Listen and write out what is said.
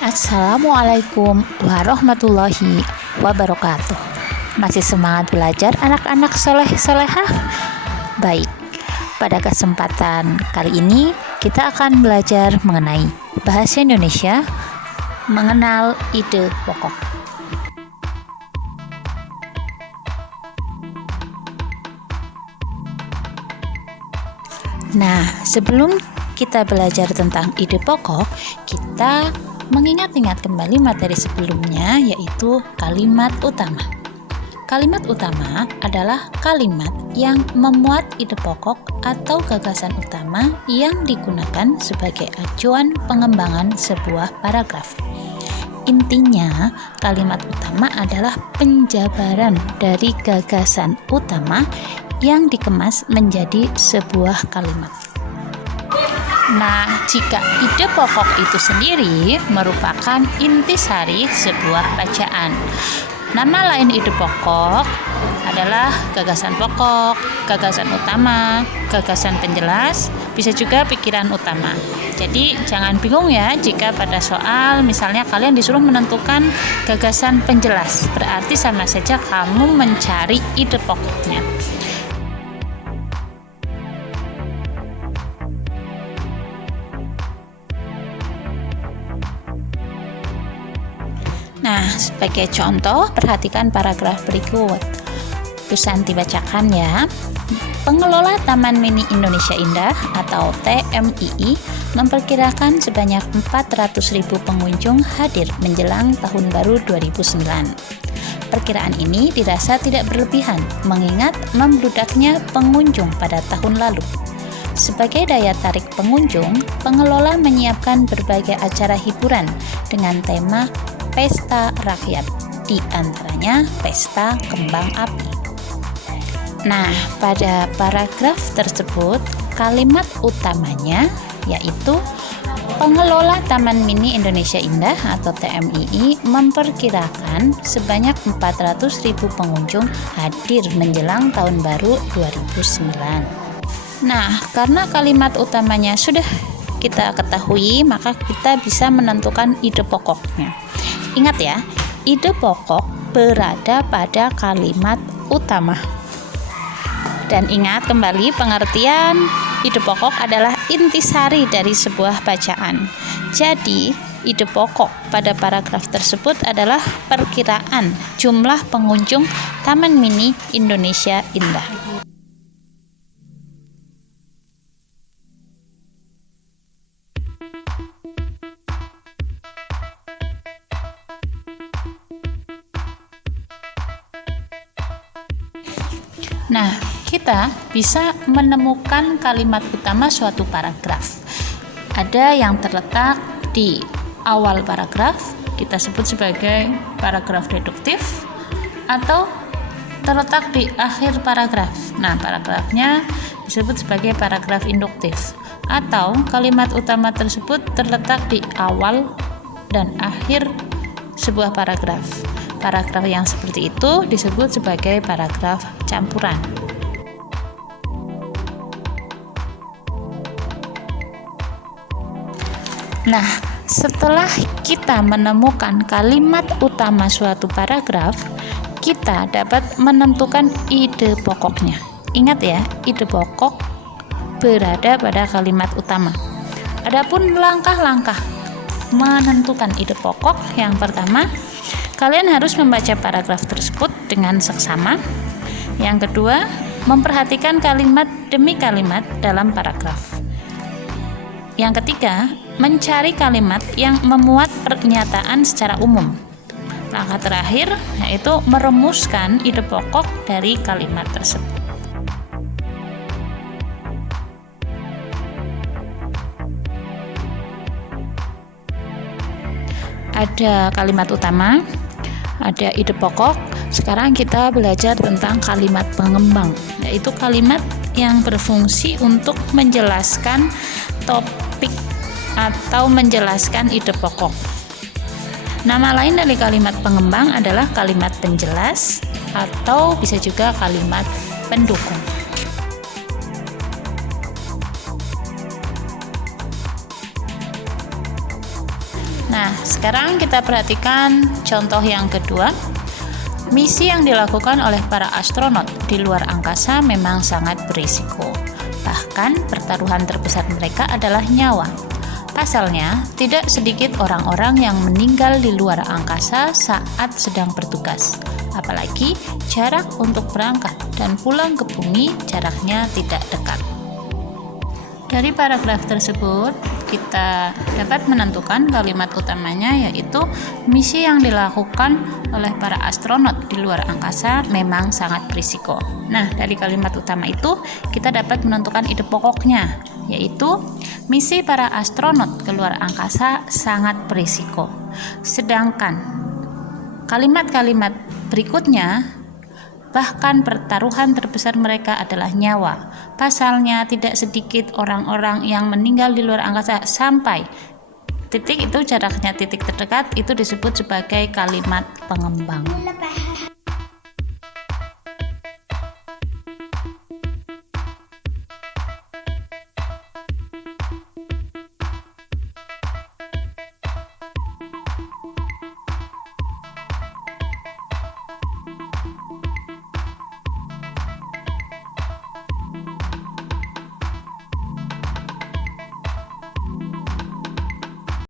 Assalamualaikum warahmatullahi wabarakatuh. Masih semangat belajar anak-anak soleh-solehah? Baik, pada kesempatan kali ini kita akan belajar mengenai bahasa Indonesia, mengenal ide pokok. Nah, sebelum kita belajar tentang ide pokok, kita mengingat-ingat kembali materi sebelumnya, yaitu kalimat utama. Kalimat utama adalah kalimat yang memuat ide pokok atau gagasan utama yang digunakan sebagai acuan pengembangan sebuah paragraf. Intinya, kalimat utama adalah penjabaran dari gagasan utama yang dikemas menjadi sebuah kalimat. Nah, jika ide pokok itu sendiri merupakan intisari sebuah bacaan. Nama lain ide pokok adalah gagasan pokok, gagasan utama, gagasan penjelas, bisa juga pikiran utama. Jadi jangan bingung ya jika pada soal misalnya kalian disuruh menentukan gagasan penjelas, berarti sama saja kamu mencari ide pokoknya. Nah, sebagai contoh, perhatikan paragraf berikut. Tulisan dibacakan ya. Pengelola Taman Mini Indonesia Indah atau TMII memperkirakan sebanyak 400.000 pengunjung hadir menjelang Tahun Baru 2009. Perkiraan ini dirasa tidak berlebihan mengingat membludaknya pengunjung pada tahun lalu. Sebagai daya tarik pengunjung, pengelola menyiapkan berbagai acara hiburan dengan tema pesta rakyat, di antaranya pesta kembang api. Nah, pada paragraf tersebut, kalimat utamanya yaitu pengelola Taman Mini Indonesia Indah atau TMII memperkirakan sebanyak 400.000 pengunjung hadir menjelang Tahun Baru 2009. Nah, karena kalimat utamanya sudah kita ketahui, maka kita bisa menentukan ide pokoknya. Ingat ya, ide pokok berada pada kalimat utama. Dan ingat kembali pengertian ide pokok adalah intisari dari sebuah bacaan. Jadi, ide pokok pada paragraf tersebut adalah perkiraan jumlah pengunjung Taman Mini Indonesia Indah. Nah, kita bisa menemukan kalimat utama suatu paragraf. Ada yang terletak di awal paragraf, kita sebut sebagai paragraf deduktif, atau terletak di akhir paragraf. Nah, paragrafnya disebut sebagai paragraf induktif. Atau kalimat utama tersebut terletak di awal dan akhir sebuah paragraf. Paragraf yang seperti itu disebut sebagai paragraf campuran. Nah, setelah kita menemukan kalimat utama suatu paragraf, kita dapat menentukan ide pokoknya. Ingat ya, ide pokok berada pada kalimat utama. Adapun langkah-langkah menentukan ide pokok, yang pertama, kalian harus membaca paragraf tersebut dengan seksama. Yang kedua, memperhatikan kalimat demi kalimat dalam paragraf. Yang ketiga, mencari kalimat yang memuat pernyataan secara umum. Langkah terakhir yaitu merumuskan ide pokok dari kalimat tersebut. Ada kalimat utama, ada ide pokok. Sekarang kita belajar tentang kalimat pengembang, yaitu kalimat yang berfungsi untuk menjelaskan topik atau menjelaskan ide pokok. Nama lain dari kalimat pengembang adalah kalimat penjelas atau bisa juga kalimat pendukung. Nah, sekarang kita perhatikan contoh yang kedua. Misi yang dilakukan oleh para astronot di luar angkasa memang sangat berisiko. Bahkan pertaruhan terbesar mereka adalah nyawa. Pasalnya, tidak sedikit orang-orang yang meninggal di luar angkasa saat sedang bertugas. Apalagi jarak untuk berangkat dan pulang ke bumi jaraknya tidak dekat. Dari paragraf tersebut, kita dapat menentukan kalimat utamanya, yaitu misi yang dilakukan oleh para astronot di luar angkasa memang sangat berisiko. Nah, dari kalimat utama itu kita dapat menentukan ide pokoknya, yaitu misi para astronot ke luar angkasa sangat berisiko. Sedangkan kalimat-kalimat berikutnya, bahkan pertaruhan terbesar mereka adalah nyawa. Pasalnya, tidak sedikit orang-orang yang meninggal di luar angkasa sampai titik itu jaraknya titik terdekat, itu disebut sebagai kalimat pengembang.